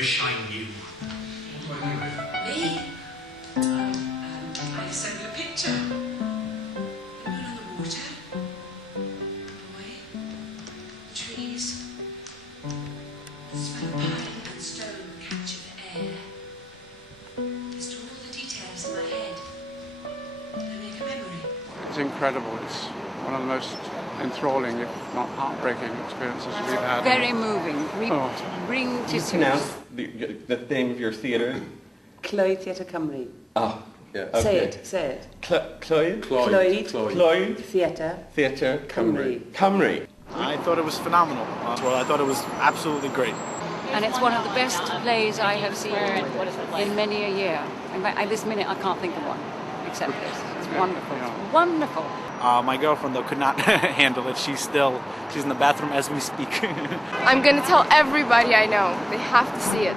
wish I knew. Me? I sent you a picture. The moon on the water. Boy. Trees. The smell of pine and stone capture the air. They store all the details in my head. They make a memory. It's incredible. It's one of the most enthralling, if not heartbreaking, experiences we've had. Very moving. Bring to You pronounce the name of your theatre? Clwyd Theatr Cymru. Ah, yeah. Okay. Say it. Clwyd? Clwyd Theatr Cymru. Cymru. I thought it was phenomenal. Well, I thought it was absolutely great. And it's one of the best plays I have seen in many a year. At this minute, I can't think of one except this. It's wonderful. It's wonderful. My girlfriend, though, could not handle it. She's in the bathroom as we speak. I'm going to tell everybody I know. They have to see it.